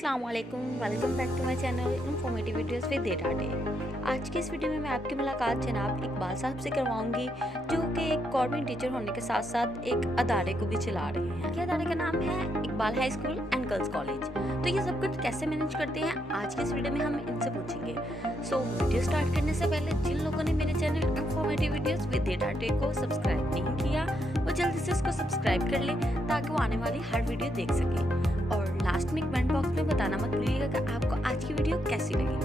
अस्सलाम वालेकुम, welcome back to my channel informative videos with data day. आज की इस वीडियो में मैं आपकी मुलाकात जनाब इकबाल साहब से करवाऊंगी, जो कि एक गवर्नमेंट टीचर होने के साथ साथ एक अदारे को भी चला रहे हैं। ये अदारे का नाम है Iqbal high school and girls college. तो ये सब कुछ कैसे मैनेज करते हैं आज की इस वीडियो में हम इनसे पूछेंगे। सो वीडियो स्टार्ट करने से पहले जिन लोगों ने मेरे channel informative videos with data day को सब्सक्राइब नहीं किया वो जल्दी से उसको सब्सक्राइब कर लें ताकि वो आने वाली हर वीडियो देख सकें। और लास्ट में कमेंट बॉक्स में बताना मत भूलिएगा कि आपको आज की वीडियो कैसी लगी।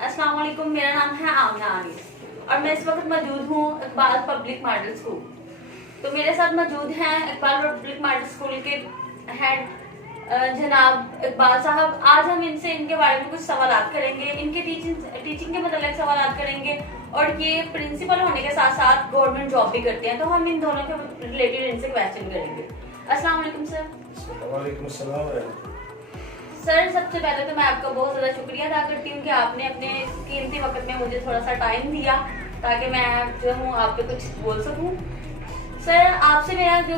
अस्सलाम वालेकुम, मेरा नाम है आमना आनिस और मैं इस वक्त मौजूद हूँ इकबाल पब्लिक मॉडल स्कूल। तो मेरे साथ मौजूद हैं इकबाल पब्लिक मॉडल स्कूल के हेड जनाब इकबाल साहब। आज हम इनसे इनके बारे में कुछ सवालात करेंगे, इनके टीचिंग के मतलब सवालात करेंगे और ये प्रिंसिपल होने के साथ साथ गवर्नमेंट जॉब भी करते हैं। तो हम इन दोनों के रिलेटेड इनसे क्वेश्चन करेंगे। अस्सलाम वालेकुम सर। वालेकुम अस्सलाम। सर सबसे पहले तो मैं आपका बहुत ज़्यादा शुक्रिया अदा करती हूँ कि आपने अपने कीमती वक्त में मुझे थोड़ा सा टाइम दिया ताकि मैं जो हूँ आप पे कुछ बोल सकूँ। सर आपसे मेरा जो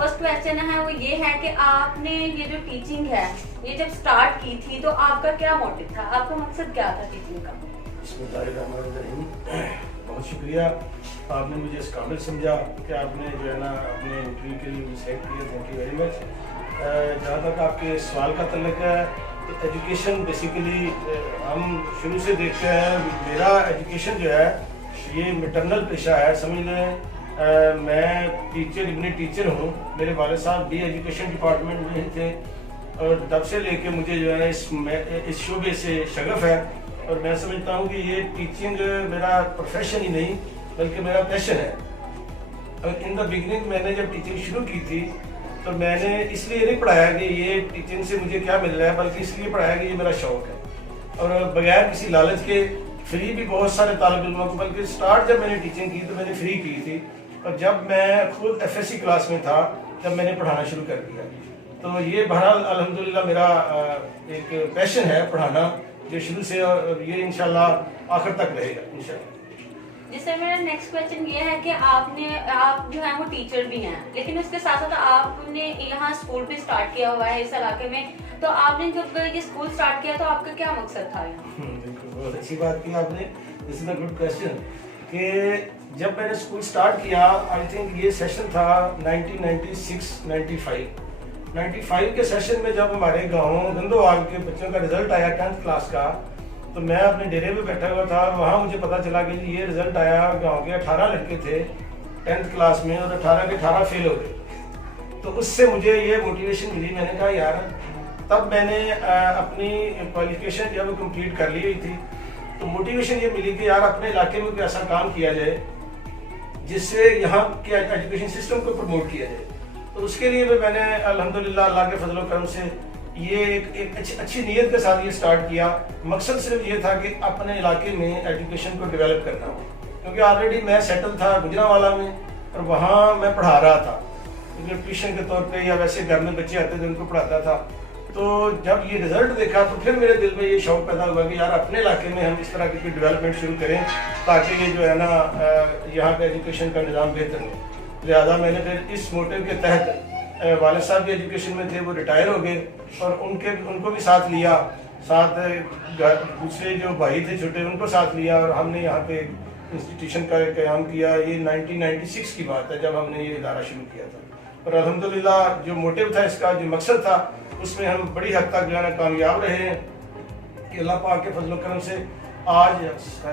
फर्स्ट क्वेश्चन है वो ये है कि आपने ये जो टीचिंग है ये जब स्टार्ट की थी तो आपका क्या मोटिव था, आपका मकसद क्या था टीचिंग का? बिस्मिल्लाहिर्रहमानिर्रहीम। बहुत शुक्रिया, आपने मुझे इस काबिल समझा कि आपने जो है ना अपने इंटरव्यू के लिए सेलेक्ट किया। Thank you very much. जहाँ तक आपके सवाल का तल्लुक है तो एजुकेशन बेसिकली हम शुरू से देखते हैं। मेरा एजुकेशन जो है ये मैटरनल पेशा है, समझ लें। मैं टीचर हूँ। मेरे वाले साहब भी एजुकेशन डिपार्टमेंट में ही थे और तब से लेके मुझे जो है ना इस शोबे से शगफ है और मैं समझता हूँ कि ये टीचिंग मेरा प्रोफेशन ही नहीं बल्कि मेरा पैशन है। और इन द बिगिनिंग मैंने जब टीचिंग शुरू की थी तो मैंने इसलिए नहीं पढ़ाया कि ये टीचिंग से मुझे क्या मिल रहा है, बल्कि इसलिए पढ़ाया कि ये मेरा शौक है। और बगैर किसी लालच के फ्री भी बहुत सारे तालिब इल्मों को, बल्कि स्टार्ट जब मैंने टीचिंग की तो मैंने फ्री की थी। और जब मैं खुद FSC क्लास में था तब मैंने पढ़ाना शुरू कर दिया। तो ये बहरहाल अल्हम्दुलिल्लाह मेरा एक पैशन है पढ़ाना, जो शुरू से और ये इंशाल्लाह आखिर तक रहेगा इंशाल्लाह। जी सर, मेरा नेक्स्ट क्वेश्चन ये है कि आप जो है वो टीचर भी हैं, लेकिन उसके साथ साथ आपने यहाँ स्कूल भी स्टार्ट किया हुआ है इस इलाके में। तो आपने जब ये स्कूल स्टार्ट किया तो आपका क्या मकसद था यहाँ? बिल्कुल, बहुत अच्छी बात की आपने। This is a good question कि जब मैंने स्कूल स्टार्ट किया, आई थिंक ये सेशन था 1996-95 के सेशन में जब हमारे गाँव गंदोवाल के बच्चों का रिजल्ट आया 10th क्लास का, तो मैं अपने डेरे में बैठा हुआ था। वहाँ मुझे पता चला कि ये रिजल्ट आया, गांव के 18 लड़के थे 10th क्लास में और 18 के 18 फेल हो गए। तो उससे मुझे ये मोटिवेशन मिली। मैंने कहा यार, तब मैंने अपनी क्वालिफिकेशन जब कंप्लीट कर ली हुई थी तो मोटिवेशन ये मिली कि यार अपने इलाके में कोई ऐसा काम किया जाए जिससे यहाँ के एजुकेशन सिस्टम को प्रमोट किया जाए। तो उसके लिए भी मैंने अल्हम्दुलिल्लाह अल्लाह के फजल करम से ये एक अच्छी नीयत के साथ ये स्टार्ट किया। मकसद सिर्फ ये था कि अपने इलाके में एजुकेशन को डेवलप करना हो, क्योंकि ऑलरेडी मैं सेटल था गुजरांवाला में और वहाँ मैं पढ़ा रहा था ट्यूशन के तौर पे, या वैसे घर में बच्चे आते थे उनको पढ़ाता था। तो जब ये रिजल्ट देखा तो फिर मेरे दिल में ये शौक पैदा हुआ कि यार अपने इलाके में हम इस तरह की डेवलपमेंट शुरू करें ताकि ये जो है ना यहाँ पे एजुकेशन का निज़ाम बेहतर हो। लिहाजा मैंने फिर इस मोटिव के तहत, वाले साहब भी एजुकेशन में थे, वो रिटायर हो गए और उनको भी साथ लिया, साथ दूसरे जो भाई थे छोटे उनको साथ लिया और हमने यहाँ पे इंस्टीट्यूशन का क़याम किया। ये 1996 की बात है जब हमने ये इदारा शुरू किया था। और अल्हम्दुलिल्लाह जो मोटिव था इसका, जो मकसद था, उसमें हम बड़ी हद तक जो है ना कामयाब रहे हैं कि अल्लाह पाक के फजल करम से आज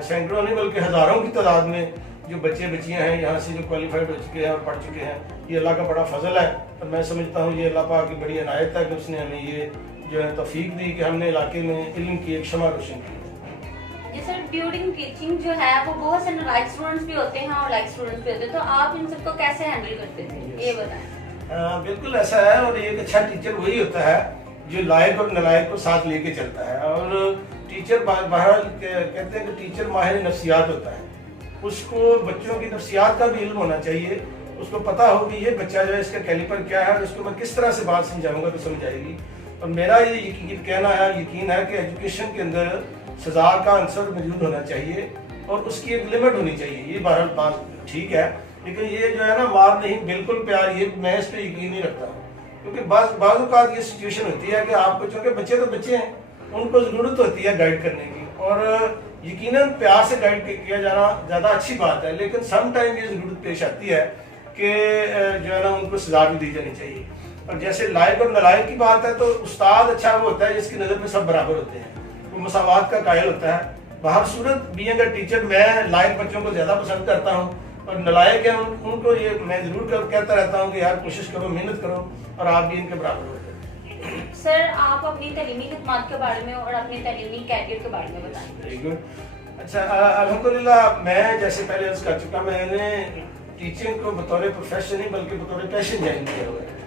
सैकड़ों नहीं बल्कि हज़ारों की तादाद में जो बच्चे बच्चियाँ हैं यहाँ से जो क्वालिफाइड हो चुके हैं और पढ़ चुके हैं। ये अल्लाह का बड़ा फजल है और मैं समझता हूँ ये अल्लाह पाक की बड़ी इनायत है कि उसने हमें ये जो है तौफीक दी कि हमने इलाके में इल्म की एक शमा रोशन की। जी सर, ड्यूरिंग टीचिंग जो है वो बहुत से लाइक स्टूडेंट्स भी होते हैं और लाइक स्टूडेंट्स भी होते हैं, तो आप इन सबको कैसे हैंडल करते थे ये बताएं। बिल्कुल ऐसा है और एक अच्छा टीचर वही होता है جو لائق اور نالائق کو ساتھ لے کے چلتا ہے. اور ٹیچر بہرحال کہتے ہیں کہ ٹیچر ماہر نفسیات ہوتا ہے. اس کو بچوں کی نفسیات کا بھی علم ہونا چاہیے. اس کو پتا ہو کہ یہ بچہ جو ہے اس کا کیلیپر کیا ہے اور اس کو میں کس طرح سے بات سمجھاؤں گا تو سمجھ آئے گی. اور میرا یہ یقین ہے کہ ایجوکیشن کے اندر سزا کا عنصر موجود ہونا چاہیے اور اس کی ایک لمٹ ہونی چاہیے. یہ بہرحال بات ٹھیک ہے, لیکن یہ جو ہے نا مار نہیں بالکل پیار, یہ میں اس پہ یقین نہیں رکھتا ہوں. کیونکہ بعض اوقات یہ سچویشن ہوتی ہے کہ آپ کو, چونکہ بچے تو بچے ہیں, ان کو ضرورت ہوتی ہے گائیڈ کرنے کی, اور یقیناً پیار سے گائیڈ کیا جانا زیادہ اچھی بات ہے. لیکن سم ٹائم یہ ضرورت پیش آتی ہے کہ جو ہے نا ان کو سزا بھی دی جانی چاہیے. اور جیسے لائق اور نالائق کی بات ہے تو استاد اچھا وہ ہوتا ہے جس کی نظر میں سب برابر ہوتے ہیں, وہ مساوات کا قائل ہوتا ہے. باہر صورت بینگ اے ٹیچر میں لائق بچوں کو زیادہ پسند کرتا ہوں, اور نالائق ہیں ان کو یہ میں ضرور کہتا رہتا ہوں کہ یار کوشش کرو, محنت کرو, اور آپ بھی ان کے برابر ہو. سر آپ اپنی تعلیمی خدمات کے بارے میں اور اپنے تعلیمی کیریئر کے بارے میں بتائیں. Very good. اچھا, الحمدللہ میں جیسے پہلے عرض کر چکا, میں نے ٹیچنگ کو بطور پروفیشن نہیں بلکہ بطور پیشن جوائن کیا ہوا ہے.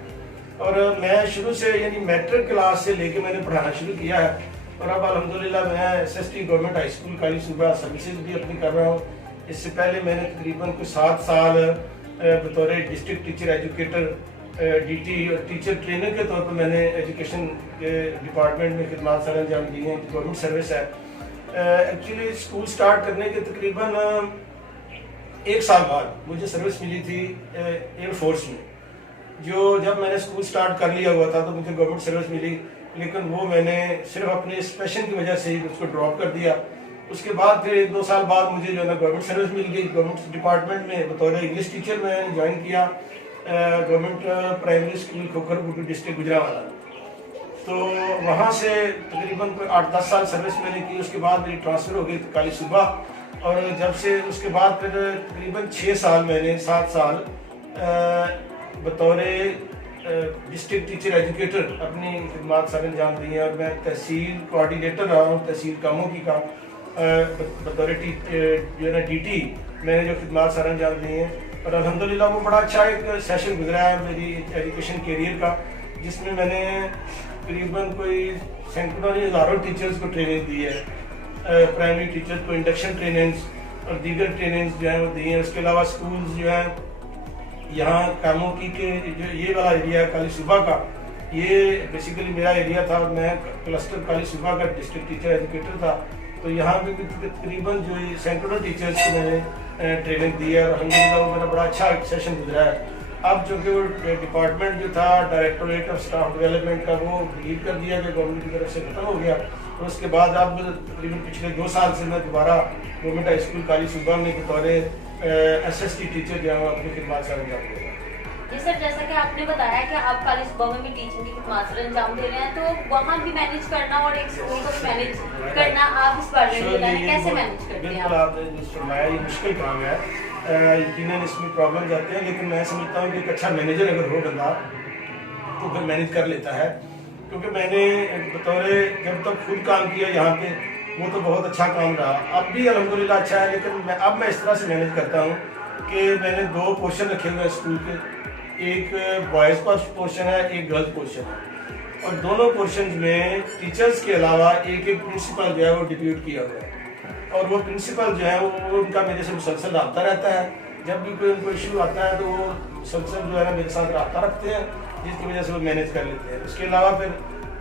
اور میں شروع سے یعنی میٹرک کلاس سے لے کے میں نے پڑھانا شروع کیا ہے, اور اب الحمدللہ میں SST گورنمنٹ ہائی اسکول کالی صوبہ سروسز بھی اپنی کر رہا ہوں. اس سے پہلے میں نے تقریباً کوئی 7 سال بطور ڈسٹرکٹ ٹیچر ایجوکیٹر DT اور ٹیچر ٹرینر کے طور پر میں نے ایجوکیشن کے ڈپارٹمنٹ میں خدمات سر انجام دی ہیں. گورنمنٹ سروس ہے. ایکچولی اسکول سٹارٹ کرنے کے تقریباً 1 سال بعد مجھے سروس ملی تھی ایئر فورس میں. جو جب میں نے اسکول سٹارٹ کر لیا ہوا تھا تو مجھے گورنمنٹ سروس ملی, لیکن وہ میں نے صرف اپنے اس پیشن کی وجہ سے ہی اس کو ڈراپ کر دیا. اس کے بعد پھر 1-2 سال بعد مجھے جو ہے نا گورنمنٹ سروس مل گئی. گورنمنٹ ڈپارٹمنٹ میں بطور انگلش ٹیچر میں جوائن کیا, government primary school Khokhar Boto district Gujranwala. تو وہاں سے تقریباً 8-10 سال سروس میں نے کی. اس کے بعد میری ٹرانسفر ہو گئی کالی صوبہ, اور جب سے اس کے بعد پھر تقریباً 6 سال میں نے 7 سال بطور ڈسٹرکٹ ٹیچر ایجوکیٹر اپنی خدمات سر انجام دی ہیں. اور میں تحصیل کوآرڈینیٹر رہا ہوں تحصیل کاموں کی کا, بطور جو ہے نا DT میں نے جو خدمات سر انجام دی ہیں. اور الحمدللہ وہ بڑا اچھا ایک سیشن گزرا ہے میری ایجوکیشن کیریئر کا, جس میں میں نے تقریباً کوئی سینکڑوں ہزاروں ٹیچرز کو ٹریننگ دی ہے. پرائمری ٹیچرز کو انڈکشن ٹریننگز اور دیگر ٹریننگز جو ہیں وہ دی ہیں. اس کے علاوہ اسکولز جو ہیں یہاں کاموں کی کہ جو یہ والا ایریا ہے کالی صوبہ کا, یہ بیسیکلی میرا ایریا تھا, اور میں کلسٹر کالی صوبہ کا ڈسٹرکٹ ٹیچر ایجوکیٹر تھا. تو یہاں پہ تقریباً جو سینکڑوں ٹیچرز کو میں نے ٹریننگ دی ہے, اور الحمدللہ وہ میرا بڑا اچھا سیشن گزرا ہے. اب چونکہ وہ ڈپارٹمنٹ جو تھا ڈائریکٹوریٹ آف اسٹاف ڈیولپمنٹ کا, وہ ڈیلیٹ کر دیا گیا, گورنمنٹ کی طرف سے ختم ہو گیا. اور اس کے بعد اب تقریباً پچھلے 2 سال سے میں دوبارہ گورنمنٹ ہائی اسکول کالی صوبہ میں بطور SST ٹیچر جو ہے اپنی خدمات سر انجام دے رہا ہوں. جی سر, جیسا کہ آپ نے بتایا کہ آپ کالی صوبہ میں بھی ٹیچنگ کی خدمات سر انجام دے رہے ہیں, تو وہاں بھی مینیج کرنا اور ایک اسکول کو بھی مینیج کرنا, آپ اس بارے میں بتائیں کیسے مینیج کرتے ہیں. بالکل آپ نے جو فرمایا یہ مشکل کام ہے, یقیناً اس میں پرابلمز آتے ہیں, لیکن میں سمجھتا ہوں کہ ایک اچھا مینیجر اگر ہو بندہ تو پھر مینیج کر لیتا ہے. کیونکہ میں نے بطور جب تک خود کام کیا یہاں پہ وہ تو بہت اچھا کام رہا, اب بھی الحمدللہ اچھا ہے. لیکن اب میں اس طرح سے مینیج کرتا ہوں کہ میں نے 2 پورشن رکھے ہوئے ہیں اسکول کے, ایک بوائز کا پورشن ہے, ایک گرلز پورشن ہے, اور دونوں پورشنز میں ٹیچرز کے علاوہ ایک پرنسپل جو ہے وہ ڈپیوٹ کیا ہوا ہے. اور وہ پرنسپل جو ہے وہ ان کا میرے سے مسلسل رابطہ رہتا ہے. جب بھی کوئی ان کو ایشو آتا ہے تو وہ مسلسل جو ہے نا میرے ساتھ رابطہ رکھتے ہیں, جس کی وجہ سے وہ مینیج کر لیتے ہیں. اس کے علاوہ پھر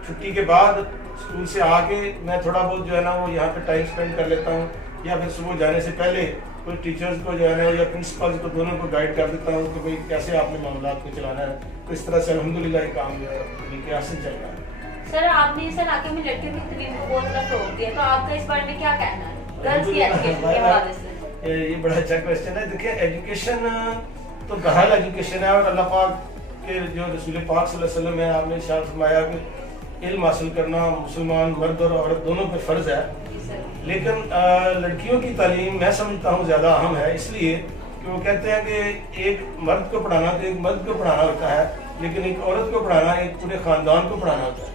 چھٹی کے بعد اسکول سے آ کے میں تھوڑا بہت جو ہے نا وہ یہاں پہ ٹائم اسپینڈ کر لیتا ہوں, یا پھر صبح جانے سے پہلے کوئی ٹیچرز کو جو ہے نا یا پرنسپلز کو دونوں کو گائیڈ کر دیتا ہوں کہ بھائی کیسے آپ نے معاملات کو چلانا ہے. تو اس طرح سے الحمدللہ یہ کام جو ہے سے چل رہا ہے. سر آپ نے اس علاقے میں لڑکیوں کی تعلیم کو بہت زیادہ فروغ دیا, تو آپ کا اس بارے میں کیا کہنا ہے گرلز کی ایجوکیشن کے حوالے سے؟ یہ بڑا اچھا کوشچن ہے. دیکھیں ایجوکیشن تو بہرحال ایجوکیشن ہے, اور اللہ پاک کے جو رسول پاک صلی اللہ علیہ وسلم ہے, آپ نے ارشاد فرمایا کہ علم حاصل کرنا مسلمان مرد اور عورت دونوں پہ فرض ہے. لیکن لڑکیوں کی تعلیم میں سمجھتا ہوں زیادہ اہم ہے, اس لیے کہ وہ کہتے ہیں کہ ایک مرد کو پڑھانا تو ایک مرد کو پڑھانا ہوتا ہے, لیکن ایک عورت کو پڑھانا ایک پورے خاندان کو پڑھانا ہوتا ہے.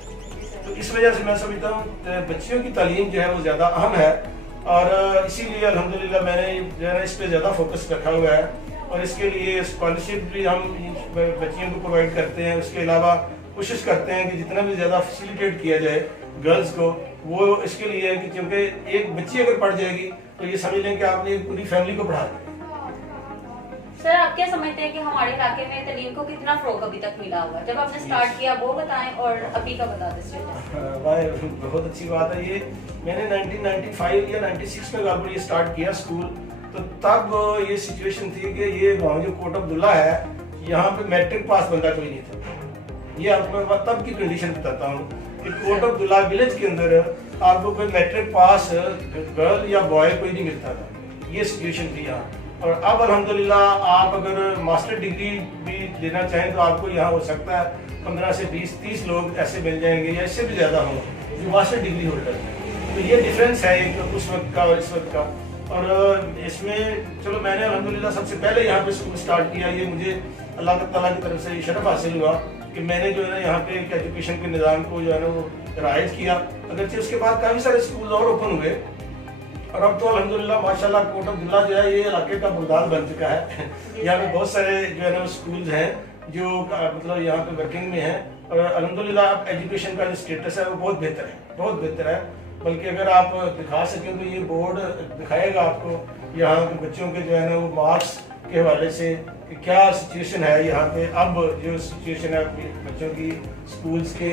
تو اس وجہ سے میں سمجھتا ہوں کہ بچیوں کی تعلیم جو ہے وہ زیادہ اہم ہے, اور اسی لیے الحمدللہ میں نے جو ہے اس پہ زیادہ فوکس رکھا ہوا ہے. اور اس کے لیے اسکالرشپ بھی ہم بچیوں کو پرووائڈ کرتے ہیں. اس کے علاوہ कोशिश करते हैं कि जितना भी ज़्यादा फैसिलिटेट किया जाए गर्ल्स को, वो इसके लिए है कि क्योंकि एक बच्ची अगर पढ़ जाएगी तो ये समझ लें कि आपने एक पूरी फैमिली को पढ़ा दिया। सर आप क्या समझते हैं कि हमारे इलाके में तालीम को कितना फ़रोग अभी तक मिला हुआ है? जब आपने स्टार्ट किया वो बताएं और अभी का बता दें। भाई बहुत अच्छी बात है ये। मैंने 1995 या 96 में गालपुर ये स्टार्ट किया स्कूल, तो तब ये सिचुएशन थी कि ये गाँव जो कोट अब्दुल्ला है, यहाँ पे मैट्रिक पास बंदा कोई नहीं था। ये आपको मैं तब की कंडीशन बताता हूँ कि कोट अब्दुल्ला विलेज के अंदर आपको कोई मैट्रिक पास गर्ल या बॉय कोई नहीं मिलता था। ये सिचुएशन थी यहाँ। और अब अल्हम्दुलिल्लाह आप अगर मास्टर डिग्री भी लेना चाहें तो आपको यहाँ हो सकता है 15 से 20-30 लोग ऐसे मिल जाएंगे या इससे भी ज़्यादा हों जो मास्टर डिग्री होल्डर हैं। तो ये डिफरेंस है एक उस वक्त का और इस वक्त का। और इसमें चलो मैंने अल्हम्दुलिल्लाह सबसे पहले यहाँ पे स्कूल स्टार्ट किया। ये मुझे अल्लाह ताला की तरफ से ये शरफ हासिल हुआ कि मैंने जो है ना यहाँ पे एक एजुकेशन के निज़ाम को जो है ना वो राइज किया। अगरचे उसके बाद काफ़ी सारे स्कूल और ओपन हुए और अब तो अल्हम्दुलिल्लाह माशाल्लाह कोट अब्दुल्ला जो है ये इलाके का बुलंद बन चुका है। यहाँ पे बहुत सारे जो है ना स्कूल हैं जो मतलब यहाँ पे वर्किंग में हैं और अल्हम्दुलिल्लाह अब एजुकेशन का जो स्टेटस है वो बहुत बेहतर है, बहुत बेहतर है। बल्कि अगर आप दिखा सकें तो ये बोर्ड दिखाएगा आपको यहाँ के बच्चों के जो है ना वो मार्क्स के हवाले से कि क्या सिचुएशन है यहाँ पे। अब जो सिचुएशन है बच्चों की स्कूल्स के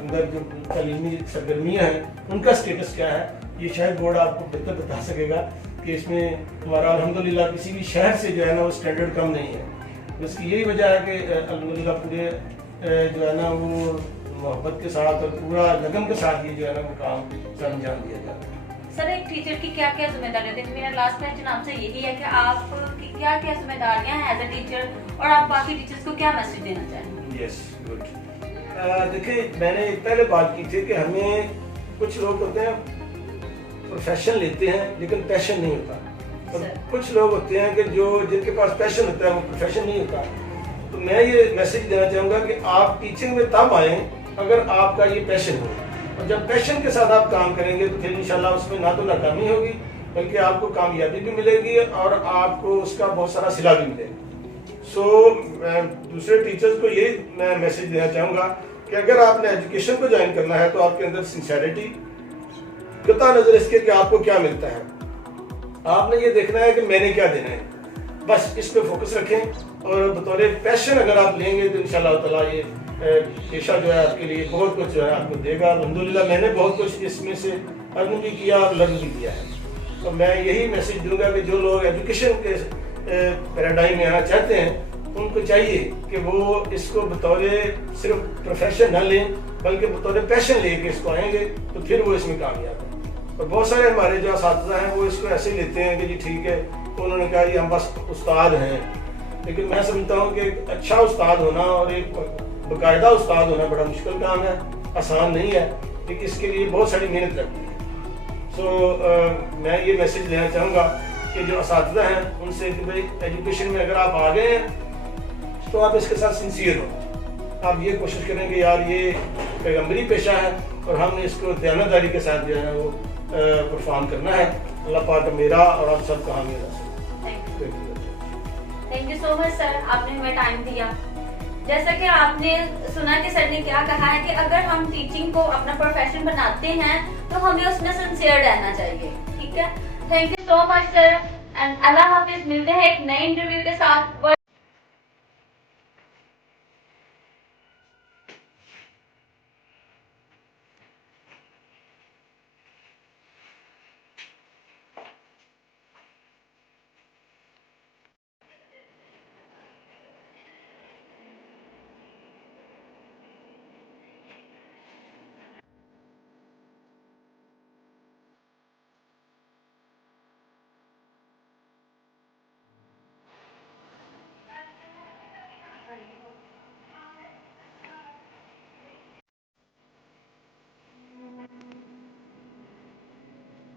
अंदर जो तालीमी सरगर्मियाँ हैं उनका स्टेटस क्या है, ये शायद बोर्ड आपको बेहतर बता सकेगा कि इसमें हमारा अल्हम्दुलिल्लाह किसी भी शहर से जो है ना वो स्टैंडर्ड कम नहीं है। इसकी यही वजह है कि अल्हम्दुलिल्लाह पूरे जो है ना वो मोहब्बत के साथ और पूरा लगन के साथ ये जो है ना वो काम सर अंजाम दिया जाता है। सर एक टीचर की क्या क्या जिम्मेदारियां होती हैं? मेरा लास्ट क्वेश्चन आपसे यही है कि आपकी क्या क्या जिम्मेदारियां हैं एज ए टीचर और आप बाकी टीचर्स को क्या मैसेज देना चाहेंगे? Yes good. देखिए मैंने पहले बात की थी कि हमें कुछ लोग होते हैं प्रोफेशन लेते हैं लेकिन पैशन नहीं होता, और कुछ लोग होते हैं कि जो जिनके पास पैशन होता है वो प्रोफेशन नहीं होता। तो मैं ये मैसेज देना चाहूँगा कि आप टीचिंग में तब आएँ अगर आपका ये पैशन हो, और जब पैशन के साथ आप काम करेंगे तो फिर इंशाल्लाह उसमें ना तो नाकामी होगी बल्कि आपको कामयाबी भी मिलेगी और आपको उसका बहुत सारा सिला भी मिलेगा। सो दूसरे टीचर्स को ये मैं मैसेज देना चाहूँगा कि अगर आपने एजुकेशन को ज्वाइन करना है तो आपके अंदर सिंसेरिटी, कता नजर इसके कि आपको क्या मिलता है, आपने ये देखना है कि मैंने क्या देना है, बस इस पे फोकस रखें। और बतौर पैशन अगर आप लेंगे तो इंशाल्लाह ताला ये पेशा जो है आपके लिए बहुत कुछ जो है आपको देगा। अल्हम्दुलिल्लाह मैंने बहुत कुछ इसमें से अर्न भी किया और लर्न भी किया है। तो मैं यही मैसेज दूंगा कि जो लोग एजुकेशन के पैराडाइम में आना चाहते हैं उनको चाहिए कि वो इसको बतौर सिर्फ प्रोफेशन न लें बल्कि बतौर पैशन लेके इसको आएंगे तो फिर वो इसमें कामयाब है। और बहुत सारे हमारे जो असातिज़ा हैं वो इसको ऐसे लेते हैं कि जी ठीक है उन्होंने कहा ये हम बस उस्ताद हैं, लेकिन मैं समझता हूँ कि एक अच्छा उस्ताद होना और एक बाकायदा उस्ताद होना बड़ा मुश्किल काम है, आसान नहीं है, लेकिन इसके लिए बहुत सारी मेहनत लगती है। सो मैं ये मैसेज देना चाहूँगा कि जो असातिज़ा हैं उनसे कि भाई एजुकेशन में अगर आप आ गए हैं तो आप इसके साथ सिंसियर हो, आप ये कोशिश करें कि यार ये पैगम्बरी पेशा है और हमने इसको दयानतदारी के साथ जो है वो परफॉर्म करना है। अल्लाह पाक मेरा और आप सबका हामी रहे। Thank you so much sir, आपने हमें टाइम दिया। जैसा कि आपने सुना कि सर ने क्या कहा है कि अगर हम टीचिंग को अपना प्रोफेशन बनाते हैं तो हमें उसमें सिंसियर रहना चाहिए। ठीक है, thank you so much sir and Allah हाफिज। मिलते हैं एक नए इंटरव्यू के साथ।